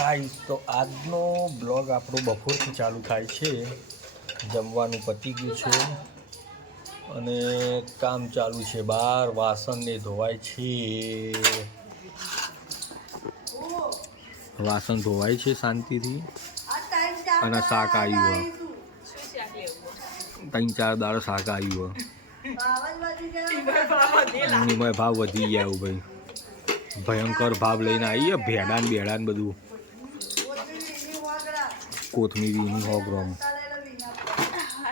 Guys તો આજનો blog આપણો બપોરથી ચાલુ થાય છે. જમવાનું પતી ગયું છે અને કામ ચાલુ છે. બહાર વાસણને ધોવાય છે. વાસણ ધોવાય છે શાંતિથી અને શાક આવ્યું. 3-4 દાડા શાક આવ્યું. એમાં ભાવ વધી ગયા ભાઈ. ભયંકર ભાવ લઈને આવીએ. ભેડાન બેડાન બધું. કોથમીર 100 ગ્રામ,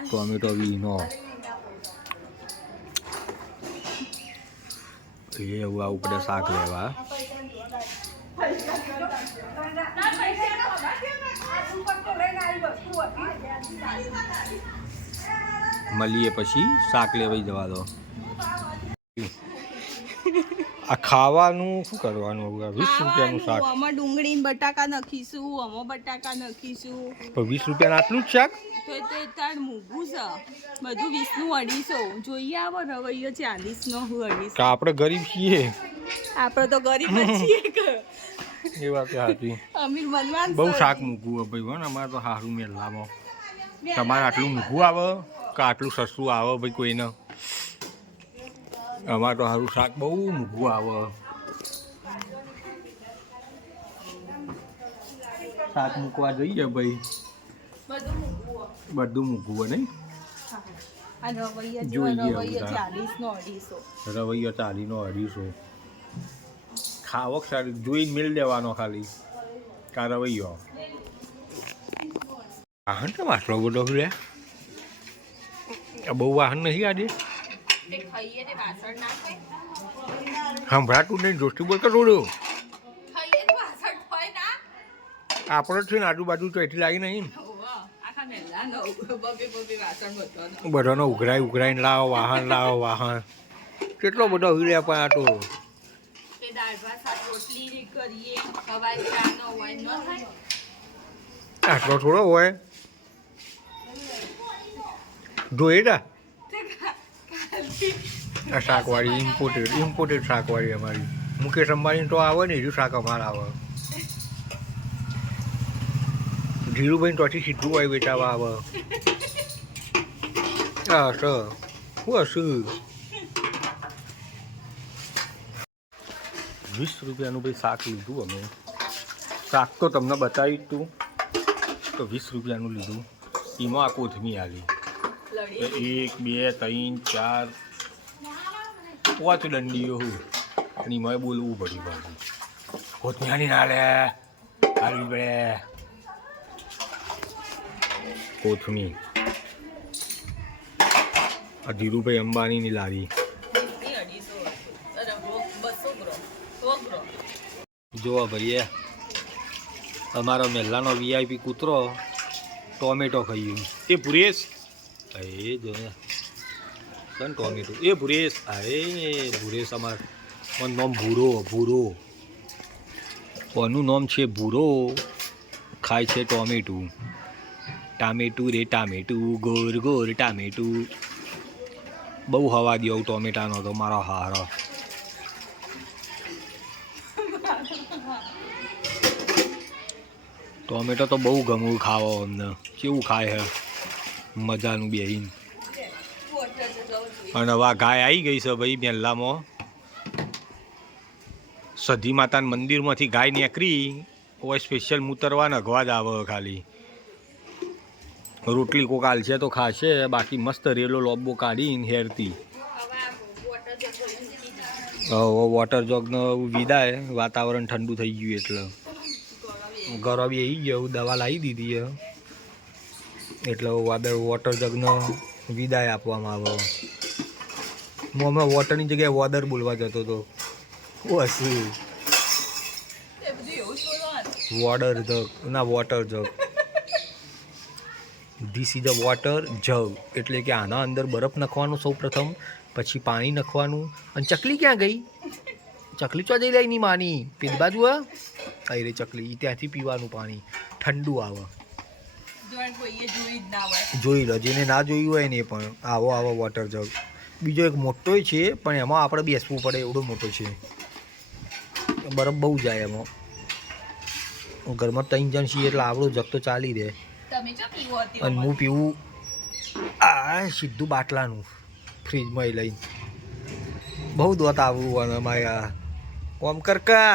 ટોમેટો 20. એવું આવું પડે શાક લેવા. મળીએ પછી શાક લેવાઈ જવા દો. આ ખાવાનું શું કરવાનું? 20 રૂપિયાનું શાક. આમાં ડુંગળી બટાકા નાખીશું, આમાં બટાકા નાખીશું. તો 20 રૂપિયાનું આટલું જ શાક? તો તે તાર મૂગું છે બધું. 20 નું 250 જોઈએ. આવો રવૈયો 40 નો 250. આપણે ગરીબ છીએ. આપણે તો ગરીબ જ છીએ કે એ વાત સાચી. અમીર બનવાનું બહુ શાક મૂકવું ભાઈ હો ને. અમારે તો સારું મેલામાં. તમારે આટલું મૂકવું આવે કે આટલું સસ્તું આવે ભાઈ કોઈને? અમારે તો સારું શાક બહુ મૂકવું આવે. શાક મૂકવા જોઈએ ભાઈ. બધું મૂકવું નહીં. જોઈએ રવૈયો 40 નો 250. ખાવક સારી જોઈને મિલ દેવાનો ખાલી. કા રવૈયો વાહન તો આટલો બધો લે. બહુ વાહન નહીં આજે. સંભળાતું નહીં. જોશથી બોલતો થોડું. આપણે છે ને આજુબાજુ તો એટલી લાગી નહીં. બધાનો ઉઘરાઈને લાવો વાહન. વાહન કેટલો બધો લે પણ આ તો. આટલો થોડો હોય. જોઈએ તા આ શાકવાળી ઇમ્પોર્ટેડ શાકવાળી અમારી. મુકેશ અંબાણી તો આવે ને એનું શાક અમારે આવે. ધીરુભાઈ ત્યાંથી સીધું હોય વેચાવા આવે. હા સર શું હશું 20 રૂપિયાનું ભાઈ શાક લીધું અમે. શાક તો તમને બતાવી તું તો 20 રૂપિયાનું લીધું. એમાં આ કોથમીર આલી 1 2 3 4 5 દંડીઓ. અને એમાં બોલવું પડ્યું પાછું. કોથમીરની ના લે આવી પડે. કોથમીર આ ધીરુભાઈ અંબાણીની લારી. જોવા ભાઈ અમારો મહેલાનો VIP કૂતરો ટોમેટો ખાઈ. એ ભુરેશ એ જો ટોમેટો. એ ભુરેશ ભુરેશ અમારું નામ ભૂરો. કોનું નામ છે ભૂરો. ખાય છે ટોમેટું. ટામેટું રે ટામેટું. ગોર ટામેટું. બહુ હવા દઉં ટોમેટાનો તો મારો હારો. ટોમેટો તો બહુ ગમું ખાવો અમને. કેવું ખાય હે મજાનું બેહીન. અને હવે ગાય આવી ગઈ છે ભાઈ મેલ્લામાં. સધી માતાના મંદિરમાંથી ગાય નીકળી હોય. સ્પેશિયલ મૂતરવા નગવા જ આવે ખાલી. રોટલી કોક આલશે તો ખાશે. બાકી મસ્ત રેલો લોબો કાઢીને હેરતી. વોટર જોગનો વિદાય. વાતાવરણ ઠંડુ થઈ ગયું એટલે ગરમ આવી ગયો. દવા લાવી દીધી એટલે વોટર જગનો વિદાય આપવામાં આવે. હું હમણાં વોટરની જગ્યાએ વોદર બોલવા જતો હતો. હસું water jug. This is a water jug. એટલે કે આના અંદર બરફ નાખવાનું સૌ પ્રથમ. પછી પાણી નાખવાનું. અને ચકલી ક્યાં ગઈ? ચકલી ચો જઈ રહી ની માની પેલી બાજુ આવી રહી ચકલી. ત્યાંથી પીવાનું પાણી ઠંડુ આવે. જોઈ લો જેને ના જોયું હોય ને પણ આવો વોટર જગ. બીજો એક મોટો છે પણ એમાં આપણે બેસવું પડે એવડો મોટો છે. બરફ બહુ જાય એમાં. ઘરમાં 3 જણ છીએ એટલે આવડો જગ તો ચાલી રહે. તમે ચો પીવો હતી અને હું પીવું આ સીધું બાટલાનું ફ્રીજમાં લઈને. બહુ દોત આવવું અને મારા કોમ કરકા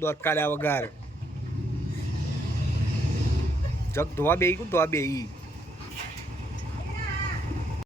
દોત કાઢ્યા વગર જગ ધોવા બેહી ગયું ધોવા બેહી